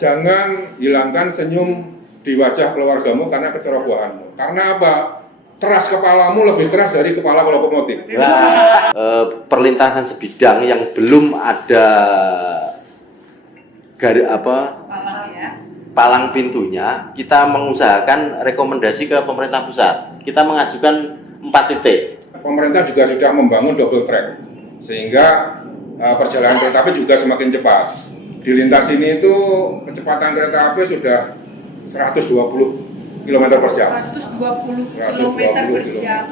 jangan hilangkan senyum di wajah keluargamu karena kecerobohanmu. Karena apa? Keras kepalamu lebih keras dari kepala lokomotif. Nah, perlintasan sebidang yang belum ada palang pintunya, kita mengusahakan rekomendasi ke pemerintah pusat. Kita mengajukan 4 titik. Pemerintah juga sudah membangun double track sehingga perjalanan kereta api juga semakin cepat. Di lintas ini itu kecepatan kereta api sudah 120 km per jam. 120 km per jam.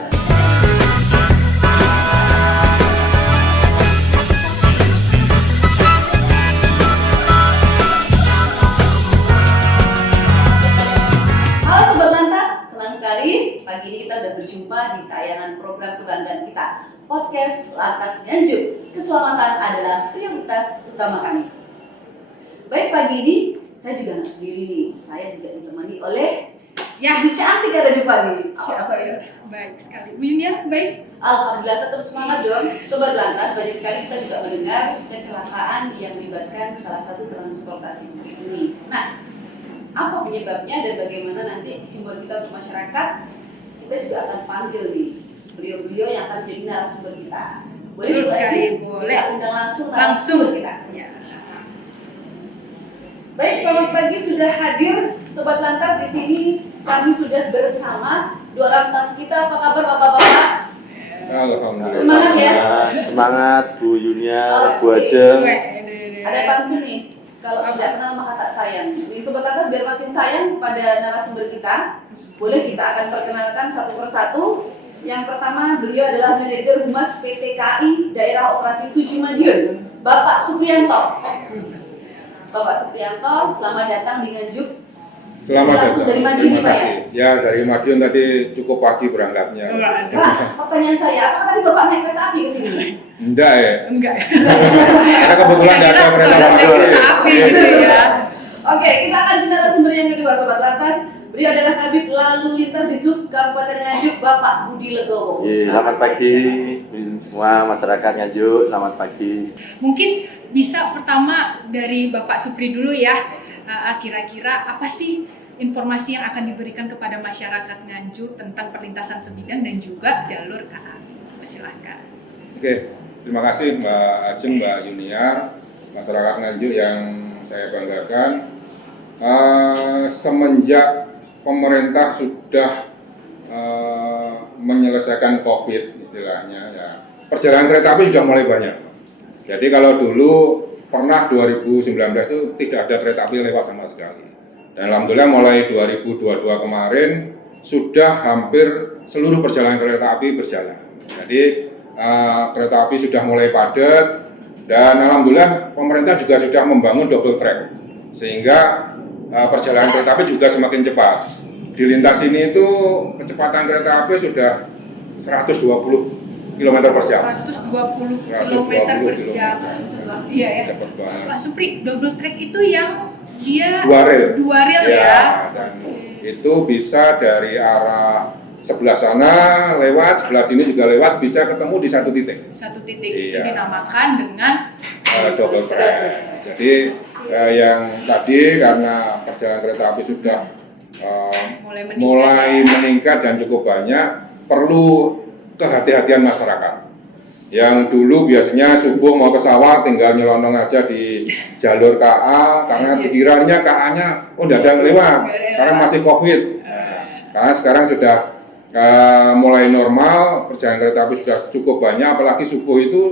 Halo Sobat Lantas, senang sekali pagi ini kita sudah berjumpa di tayangan program kebanggaan kita, podcast Lantas Nganjuk. Keselamatan adalah prioritas utama kami. Baik, pagi ini saya juga nggak sendiri nih, saya juga ditemani oleh Bu Cantik ada di depan nih. Siapa ya? Baik sekali. Bu Yunia, baik? Alhamdulillah, tetap semangat dong. Sobat Lantas, banyak sekali kita juga mendengar kecelakaan yang melibatkan salah satu transportasi publik ini. Nah, apa penyebabnya dan bagaimana nanti himbauan kita untuk masyarakat? Kita juga akan panggil nih beliau-beliau yang akan menjadi narasumber kita. Boleh Betul sekali, boleh. Kita undang langsung narasumber kita. Ya. Baik, selamat pagi, sudah hadir Sobat Lantas di sini. Kami sudah bersama dua orang tamu kita. Apa kabar Bapak-bapak? Alhamdulillah. Semangat ya. Semangat Bu Yunia, Bu Oke. Ajeng. Ada pantun nih. Kalau tidak kenal maka tak sayang. Nih Sobat Lantas, biar makin sayang pada narasumber kita, boleh kita akan perkenalkan satu persatu. Yang pertama, beliau adalah manajer humas PT KAI Daerah Operasi 7 Madiun, Bapak Supriyanto. Bapak Supriyanto, selamat datang di Nganjuk. Selamat Langsung datang. dari Madiun Terima nih Pak ya? kasih. Ya, dari Madiun tadi cukup pagi berangkatnya. Pak, pertanyaan saya, apakah tadi Bapak naik kereta api ke sini? Enggak ya? Enggak. Karena kebetulan nggak ada kereta Naik kereta api gitu ya. Oke, kita akan ke narasumber yang kedua Sobat Lantas. Beliau adalah Kabid Lalu Lintas di Sub Kabupaten Nganjuk, Bapak Budi Legowo. Selamat pagi semua masyarakat Nganjuk. Selamat pagi. Mungkin bisa pertama dari Bapak Supri dulu ya. Kira-kira apa sih informasi yang akan diberikan kepada masyarakat Nganjuk tentang perlintasan sebidang dan juga jalur KA? Silahkan. Oke, terima kasih Mbak Ajeng, Mbak Yuniar, masyarakat Nganjuk yang saya banggakan. Semenjak pemerintah sudah menyelesaikan COVID istilahnya, ya, perjalanan kereta api sudah mulai banyak. Jadi kalau dulu pernah 2019 itu tidak ada kereta api lewat sama sekali. Dan alhamdulillah mulai 2022 kemarin sudah hampir seluruh perjalanan kereta api berjalan. Jadi kereta api sudah mulai padat dan alhamdulillah pemerintah juga sudah membangun double track sehingga perjalanan kereta api juga semakin cepat. Di lintas ini itu kecepatan kereta api sudah 120 km per jam. 120 km per jam. Iya ya. Cepat banget. Pak Supri, double track itu yang dia Dua rel ya. Dan itu bisa dari arah sebelah sana lewat, sebelah sini juga lewat, bisa ketemu di satu titik. Satu titik itu Iya. dinamakan dengan Double track. Jadi yang tadi karena perjalanan kereta api sudah mulai meningkat dan cukup banyak, perlu kehati-hatian masyarakat. Yang dulu biasanya subuh mau ke sawah tinggal nyelonong aja di jalur KA karena pikirannya KA-nya tidak ada yang lewat karena masih COVID. Karena sekarang sudah mulai normal, perjalanan kereta api sudah cukup banyak, apalagi subuh itu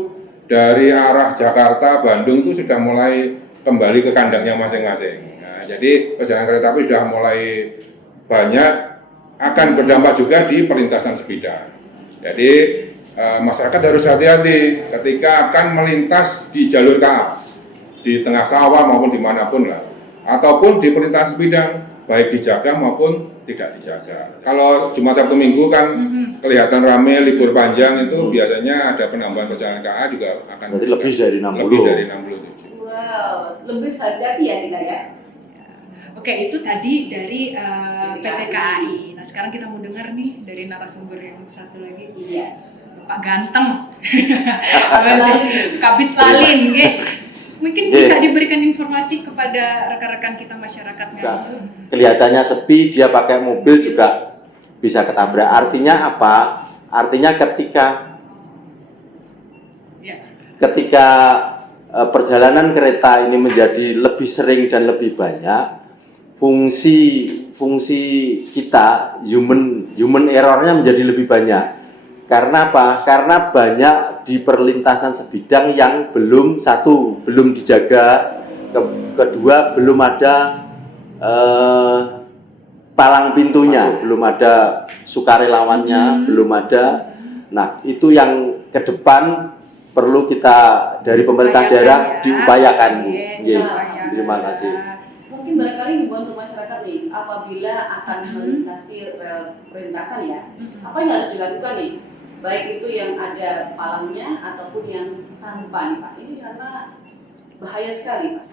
dari arah Jakarta, Bandung itu sudah mulai kembali ke kandangnya masing-masing. Nah, jadi perjalanan kereta api sudah mulai banyak, akan berdampak juga di perlintasan sebidang. Jadi masyarakat harus hati-hati ketika akan melintas di jalur KA, di tengah sawah maupun dimanapun lah, ataupun di perlintasan sebidang, baik dijaga maupun tidak dijaga. Kalau Jumat Sabtu Minggu kan kelihatan ramai, libur panjang itu biasanya ada penambahan perjalanan KA juga akan. Berarti lebih dari 60. Lebih dari 67. Wow, lebih hati-hati ya kita ya. Oke, itu tadi dari PT KAI. Nah, sekarang kita mau dengar nih dari narasumber yang satu lagi. Iya. Bapak Ganteng. Kabit Lalin, nggih. Mungkin Oke. bisa diberikan informasi kepada rekan-rekan kita masyarakat Nganjuk. Kelihatannya sepi, dia pakai mobil juga bisa ketabrak. Artinya apa? Artinya Ya. ketika perjalanan kereta ini menjadi lebih sering dan lebih banyak, fungsi kita human errornya menjadi lebih banyak. Karena apa? Karena banyak di perlintasan sebidang yang belum dijaga, kedua belum ada palang pintunya, belum ada sukarelawannya, belum ada. Nah, itu yang ke depan perlu kita dari pemerintah Upayakan daerah ya. diupayakan, Bu. Iya, Nggih. diupayakan. Terima kasih. Mungkin barangkali himbauan untuk masyarakat nih, apabila akan melintasi rel perlintasan ya, apa yang harus dilakukan nih? Baik itu yang ada palangnya ataupun yang tanpa nih Pak. Ini karena bahaya sekali Pak.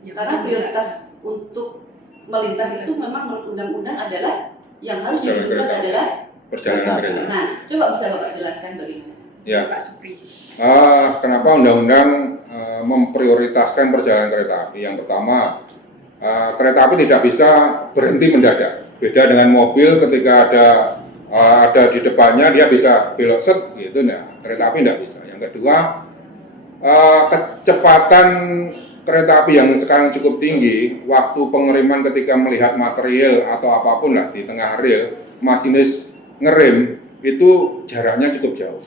Ya, Karena bisa. prioritas untuk melintas itu memang menurut undang-undang adalah yang harus Jalan dilakukan kereta. adalah. Perjalanan kereta. Nah, coba bisa Bapak jelaskan bagaimana? Ya. Pak Supri. Kenapa undang-undang memprioritaskan perjalanan kereta api? Yang pertama, kereta api tidak bisa berhenti mendadak. Beda dengan mobil, ketika ada di depannya dia bisa belok set gitu. Nah, kereta api tidak bisa. Yang kedua, kecepatan kereta api yang sekarang cukup tinggi, waktu pengeriman ketika melihat material atau apapun lah di tengah rel, masinis ngerem itu jaraknya cukup jauh.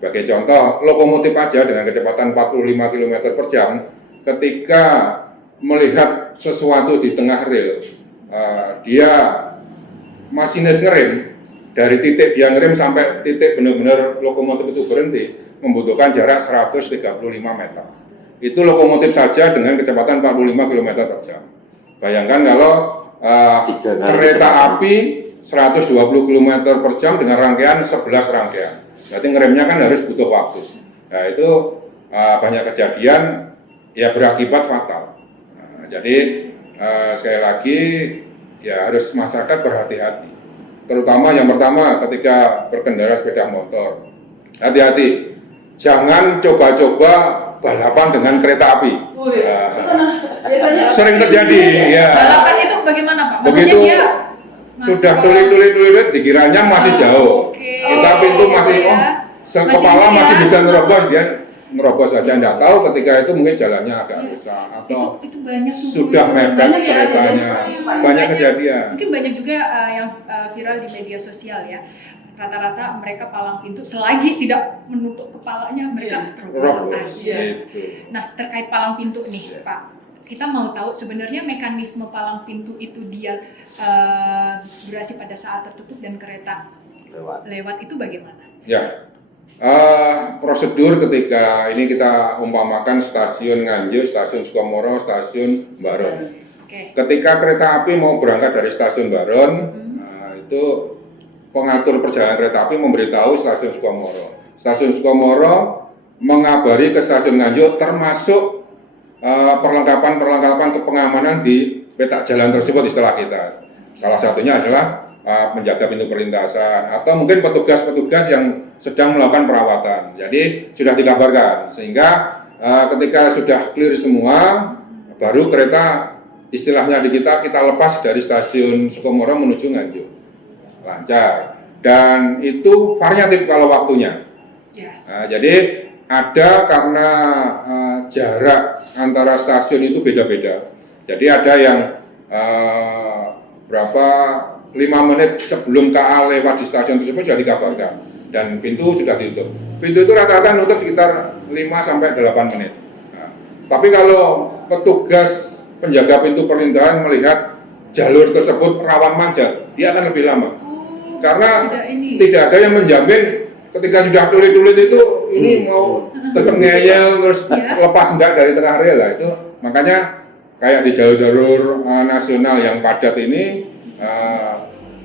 Sebagai contoh, lokomotif aja dengan kecepatan 45 km per jam, ketika melihat sesuatu di tengah rel, dia masinis ngerem, dari titik dia ngerem sampai titik benar-benar lokomotif itu berhenti, membutuhkan jarak 135 meter. Itu lokomotif saja dengan kecepatan 45 km per jam. Bayangkan kalau Tiga kali kereta kecepatan. api 120 km per jam dengan rangkaian 11 rangkaian. Berarti ngeremnya kan harus butuh waktu. Nah itu banyak kejadian ya berakibat fatal. Nah, jadi sekali lagi ya harus masyarakat berhati-hati. Terutama yang pertama ketika berkendara sepeda motor. Hati-hati, jangan coba-coba balapan dengan kereta api. Wih, itu biasanya Sering terjadi ya. Balapan itu bagaimana Pak? Maksudnya Begitu dia masuk sudah ke- tulit dikiranya masih jauh. Oke. Kita pintu masih Ya. kepala Masih masih ya. bisa nerobos, dia nerobos saja nggak tahu ketika itu mungkin jalannya agak Iya. rusak atau Itu banyak tuh, Bu. sudah mepet Banyak ya kejadian keretanya. seperti itu, Pak. Banyak Misalnya, kejadian. Mungkin banyak juga yang viral di media sosial ya. Rata-rata mereka palang pintu selagi tidak menutup kepalanya mereka terobos Nerobos aja. gitu. Nah, terkait palang pintu nih, Iya. Pak. Kita mau tahu sebenarnya mekanisme palang pintu itu dia durasi pada saat tertutup dan kereta lewat itu bagaimana? Ya, prosedur ketika ini kita umpamakan stasiun Nganjuk, stasiun Sukomoro, stasiun Baron. Oke. Ketika kereta api mau berangkat dari stasiun Baron, itu pengatur perjalanan kereta api memberitahu stasiun Sukomoro. Stasiun Sukomoro mengabari ke stasiun Nganjuk termasuk perlengkapan kepengamanan di peta jalan tersebut istilah kita. Salah satunya adalah menjaga pintu perlintasan atau mungkin petugas-petugas yang sedang melakukan perawatan. Jadi sudah dikabarkan sehingga ketika sudah clear semua, baru kereta istilahnya di kita lepas dari stasiun Sukomoro menuju Nganjuk. Lancar. Dan itu variatif kalau waktunya. Ya. Jadi ada karena jarak antara stasiun itu beda-beda. Jadi ada yang berapa 5 menit sebelum KA lewat di stasiun tersebut sudah dikabarkan dan pintu sudah ditutup. Pintu itu rata-rata nutup sekitar 5-8 menit. Nah, tapi kalau petugas penjaga pintu perlintasan melihat jalur tersebut rawan macet, dia akan lebih lama. Oh, Karena sudah ini. tidak ada yang menjamin ketika sudah tulit-tulit itu ini mau tetap ngeyel terus Ya. lepas enggak dari tengah rel lah itu. Makanya kayak di jalur-jalur nasional yang padat ini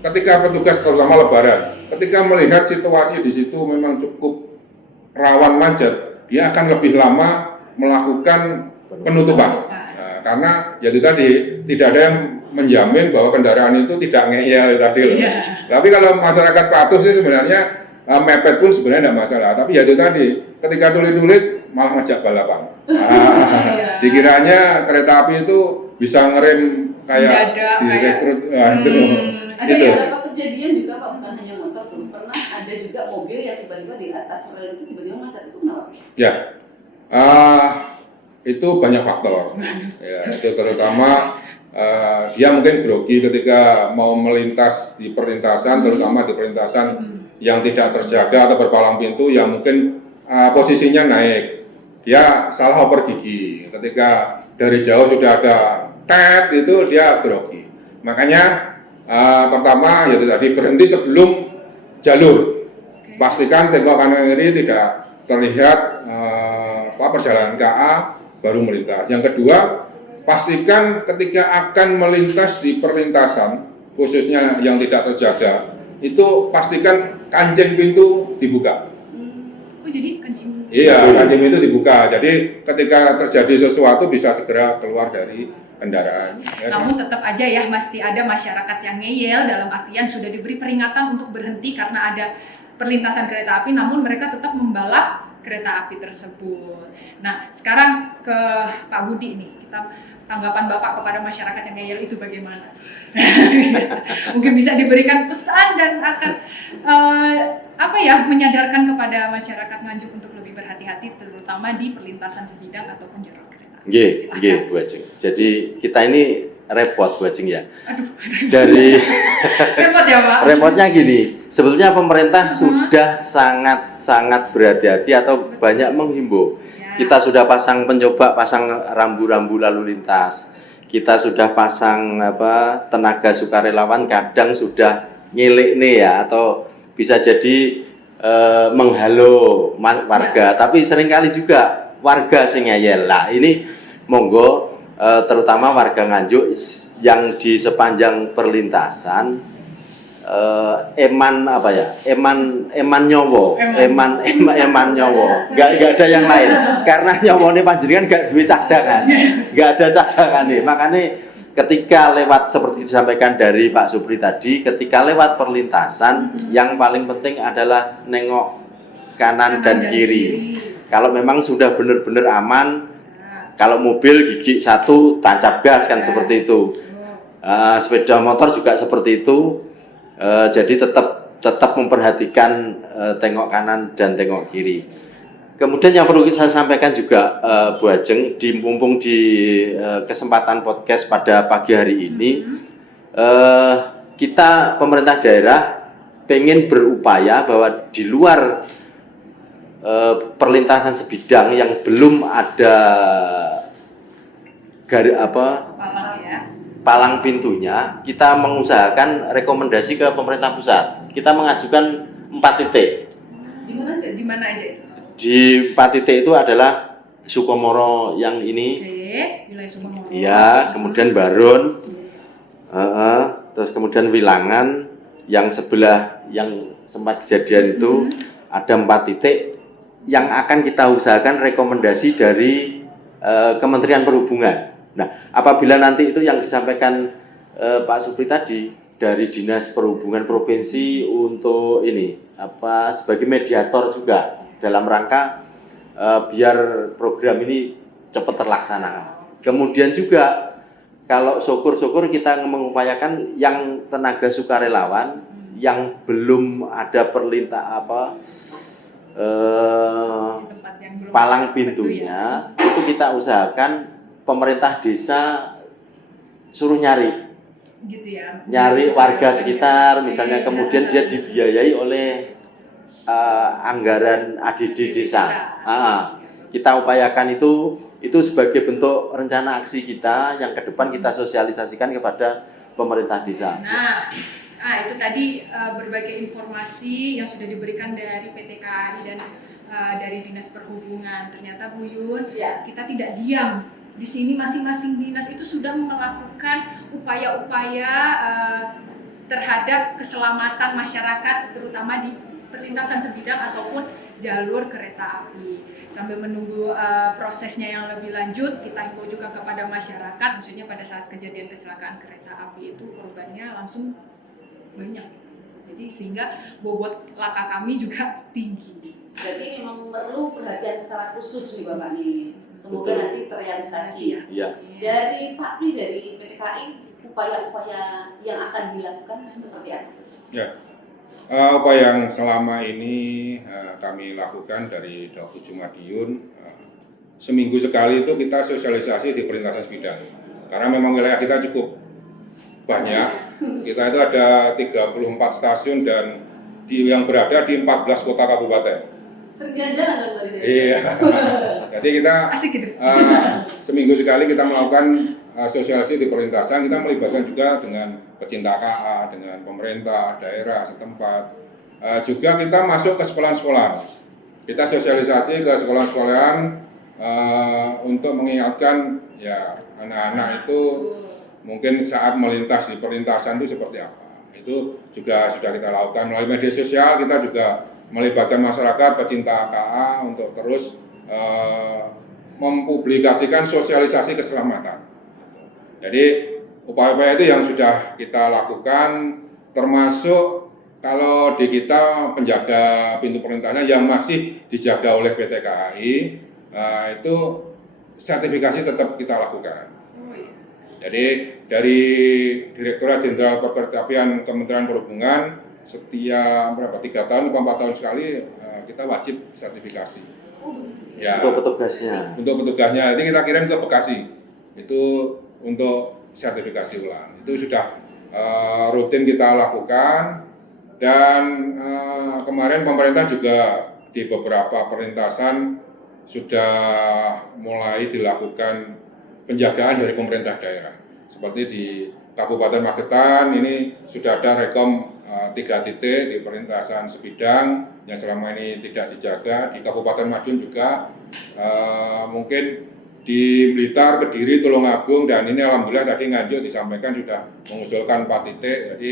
ketika petugas terutama lebaran, ketika melihat situasi di situ memang cukup rawan macet, dia akan lebih lama melakukan penutupan. Nah, karena ya itu tadi tidak ada yang menjamin bahwa kendaraan itu tidak ngeyel tadi loh. Iya. Tapi kalau masyarakat patuh sih sebenarnya mepet pun sebenarnya tidak masalah. Tapi ya itu tadi, ketika tulit-tulit malah ngajak balapan. Iya. Dikiranya kereta api itu bisa ngerem kayak Mendadak, direkrut, itu. Ada Itu. beberapa kejadian juga Pak, bukan hanya motor tuh. Pernah ada juga mobil yang tiba-tiba di atas rel itu tiba-tiba macet, itu kenapa? Ya, itu banyak faktor. Ya, itu terutama dia mungkin grogi ketika mau melintas di perlintasan, terutama di perlintasan yang tidak terjaga atau berpalang pintu, yang mungkin posisinya naik. Dia salah oper gigi. Ketika dari jauh sudah ada tet, itu dia grogi. Makanya pertama yaitu tadi berhenti sebelum jalur. Pastikan tengok kanan kiri tidak terlihat perjalanan KA baru melintas. Yang kedua, pastikan ketika akan melintas di perlintasan, khususnya yang tidak terjaga, itu pastikan kancing pintu dibuka. Oh jadi kancing. Iya, kancing pintu dibuka. Jadi ketika terjadi sesuatu bisa segera keluar dari kendaraan. Ya, Namun tetap aja ya masih ada masyarakat yang ngeyel, dalam artian sudah diberi peringatan untuk berhenti karena ada perlintasan kereta api, namun mereka tetap membalap kereta api tersebut. Nah, sekarang ke Pak Budi nih, kita tanggapan Bapak kepada masyarakat yang ngeyel itu bagaimana? Mungkin bisa diberikan pesan dan akan menyadarkan kepada masyarakat Nganjuk untuk lebih berhati-hati, terutama di perlintasan sebidang ataupun jalur kereta api. Nggih, Bu Ajeng. Jadi kita ini repot, Bu Ajeng ya. Aduh, Dari repot ya Pak. repotnya gini, sebetulnya pemerintah sudah sangat berhati-hati atau banyak menghimbau. Ya. Kita sudah pasang rambu-rambu lalu lintas. Kita sudah pasang tenaga sukarelawan, kadang sudah ngilik nih ya, atau bisa jadi menghalau warga. Tapi seringkali juga warga sing ngeyel. Lah ini monggo terutama warga Nganjuk yang di sepanjang perlintasan eman nyowo nggak ada yang lain karena nyowo ini panjenengan nggak duit cadangan, nggak ada cadangan nih. Makanya ketika lewat seperti disampaikan dari Pak Supri tadi, ketika lewat perlintasan yang paling penting adalah nengok kanan dan kiri. Kalau memang sudah benar-benar aman, kalau mobil gigi satu tancap gas kan seperti itu. Sepeda motor juga seperti itu. Jadi tetap memperhatikan tengok kanan dan tengok kiri. Kemudian yang perlu saya sampaikan juga Bu Ajeng, mumpung di kesempatan podcast pada pagi hari ini, kita pemerintah daerah pengen berupaya bahwa di luar perlintasan sebidang yang belum ada palang pintunya, kita mengusahakan rekomendasi ke pemerintah pusat. Kita mengajukan 4 titik. Di mana aja itu? Di 4 titik itu adalah Sukomoro yang ini. Oke, wilayah Sukomoro. Iya, kemudian Baron. Terus kemudian Wilangan yang sebelah yang sempat kejadian itu ada 4 titik yang akan kita usahakan rekomendasi dari Kementerian Perhubungan. Nah, apabila nanti itu yang disampaikan Pak Supri tadi dari Dinas Perhubungan Provinsi untuk ini sebagai mediator juga dalam rangka biar program ini cepat terlaksana. Kemudian juga kalau syukur-syukur kita mengupayakan yang tenaga sukarelawan yang belum ada palang pintunya itu kita usahakan pemerintah desa suruh nyari warga sekitar misalnya, kemudian dia dibiayai oleh anggaran ADD desa. Kita upayakan itu sebagai bentuk rencana aksi kita yang ke depan kita sosialisasikan kepada pemerintah desa. Nah, itu tadi berbagai informasi yang sudah diberikan dari PT KAI dan dari Dinas Perhubungan. Ternyata Bu Yun, kita tidak diam. Di sini masing-masing dinas itu sudah melakukan upaya-upaya terhadap keselamatan masyarakat, terutama di perlintasan sebidang ataupun jalur kereta api. Sambil menunggu prosesnya yang lebih lanjut, kita himbau juga kepada masyarakat, maksudnya pada saat kejadian kecelakaan kereta api itu korbannya langsung banyak. Jadi sehingga bobot laka kami juga tinggi. Berarti memang perlu perhatian secara khusus nih Bapak nih. Semoga Betul. nanti terrealisasi. Iya. Dari Pak Pri dari PT KAI, upaya-upaya yang akan dilakukan seperti apa? Ya, apa yang selama ini kami lakukan dari Daob 7 Madiun, seminggu sekali itu kita sosialisasi di perlintasan sebidang. Karena memang wilayah kita cukup banyak, kita itu ada 34 stasiun dan yang berada di 14 kota kabupaten. Sering jalan-jalan dong dari desa. Iya. Jadi kita Asik gitu. seminggu sekali kita melakukan sosialisasi di perlintasan. Kita melibatkan juga dengan pecinta KA, dengan pemerintah daerah setempat. Juga kita masuk ke sekolah-sekolah. Kita sosialisasi ke sekolah-sekolahan untuk mengingatkan ya anak-anak itu mungkin saat melintas di perlintasan itu seperti apa. Itu juga sudah kita lakukan melalui media sosial. Kita juga melibatkan masyarakat pecinta KA untuk terus mempublikasikan sosialisasi keselamatan. Jadi upaya-upaya itu yang sudah kita lakukan, termasuk kalau di kita penjaga pintu perlintasan yang masih dijaga oleh PT KAI, itu sertifikasi tetap kita lakukan. Jadi dari Direktorat Jenderal Perkeretaapian Kementerian Perhubungan setiap 3 tahun, 4 tahun sekali kita wajib sertifikasi. Ya, Untuk petugasnya. untuk petugasnya, nanti kita kirim ke Bekasi. Itu untuk sertifikasi ulang. Itu sudah rutin kita lakukan dan kemarin pemerintah juga di beberapa perlintasan sudah mulai dilakukan penjagaan dari pemerintah daerah. Seperti di Kabupaten Magetan ini sudah ada rekom 3 titik di perlintasan sebidang yang selama ini tidak dijaga. Di Kabupaten Madiun juga mungkin di Blitar, Kediri, Tulungagung, dan ini alhamdulillah tadi Nganjuk disampaikan sudah mengusulkan 4 titik. Jadi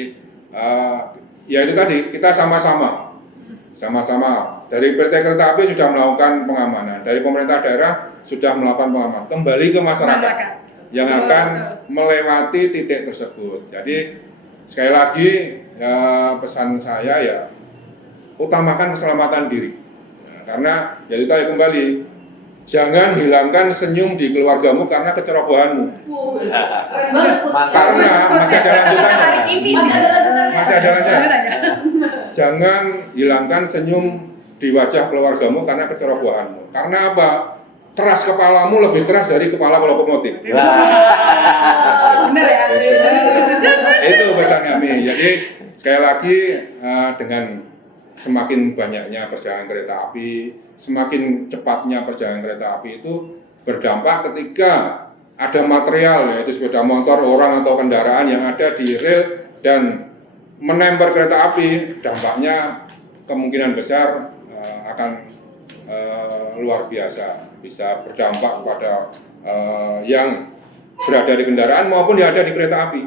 ya itu tadi kita sama-sama dari PT Kereta Api sudah melakukan pengamanan, dari pemerintah daerah sudah melakukan pengamanan, kembali ke masyarakat yang akan melewati titik tersebut. Jadi sekali lagi ya, pesan saya ya utamakan keselamatan diri. Nah, karena ya itu tadi kembali, jangan hilangkan senyum di keluargamu karena kecerobohanmu. Keren banget. Karena masih ada lanjutannya. Hari ini Masih ada lanjutannya. Jangan hilangkan senyum di wajah keluargamu karena kecerobohanmu. Karena apa? Keras kepalamu lebih keras dari kepala lokomotif. Bener ya. Itu pesan kami. Jadi sekali lagi dengan semakin banyaknya perjalanan kereta api, semakin cepatnya perjalanan kereta api itu berdampak ketika ada material yaitu sepeda motor, orang atau kendaraan yang ada di rel dan menempel kereta api, dampaknya kemungkinan besar akan luar biasa, bisa berdampak pada yang berada di kendaraan maupun yang ada di kereta api.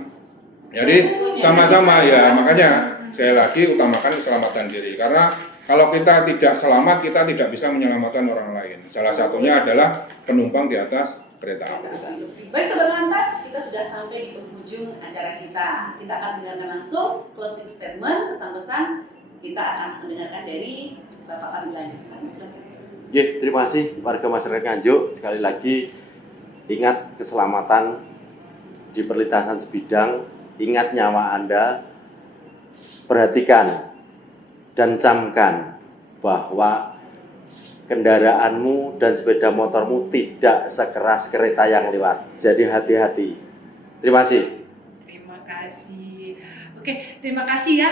Jadi sama-sama ya, makanya sekali lagi utamakan keselamatan diri, karena kalau kita tidak selamat kita tidak bisa menyelamatkan orang lain. Salah satunya adalah penumpang di atas kereta api. Baik Sobat Lantas, kita sudah sampai di penghujung acara kita. Kita akan mendengarkan langsung closing statement, pesan-pesan kita akan mendengarkan dari Bapak Panggilan. Ya, terima kasih warga masyarakat Nganjuk. Sekali lagi ingat keselamatan di perlintasan sebidang, ingat nyawa Anda, perhatikan dan camkan bahwa kendaraanmu dan sepeda motormu tidak sekeras kereta yang lewat. Jadi hati-hati. Terima kasih. Terima kasih. Oke, terima kasih ya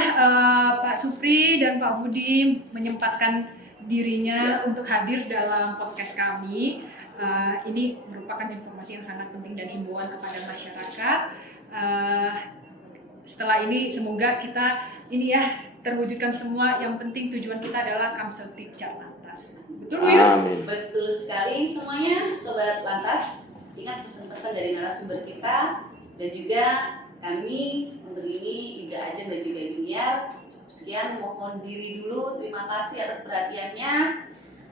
Pak Supri dan Pak Budi menyempatkan dirinya untuk hadir dalam podcast kami. Ini merupakan informasi yang sangat penting dan himbauan kepada masyarakat. Setelah ini semoga kita ini ya terwujudkan semua. Yang penting tujuan kita adalah Kamseltip Lantas. Betul Bu ya? Amin. Betul sekali semuanya Sobat Lantas. Ingat pesan-pesan dari narasumber kita dan juga kami untuk ini Ibda Ajeng dan juga Junior. Sekian, mohon diri dulu. Terima kasih atas perhatiannya.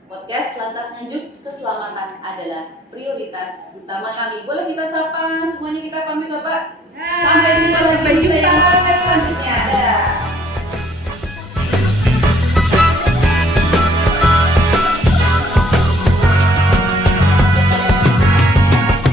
Podcast Lantas Nganjuk, keselamatan adalah prioritas utama kami. Boleh kita sapa semuanya, kita pamit Bapak. Sampai jumpa Sampai lagi di jumpa. podcast selanjutnya. Dadah.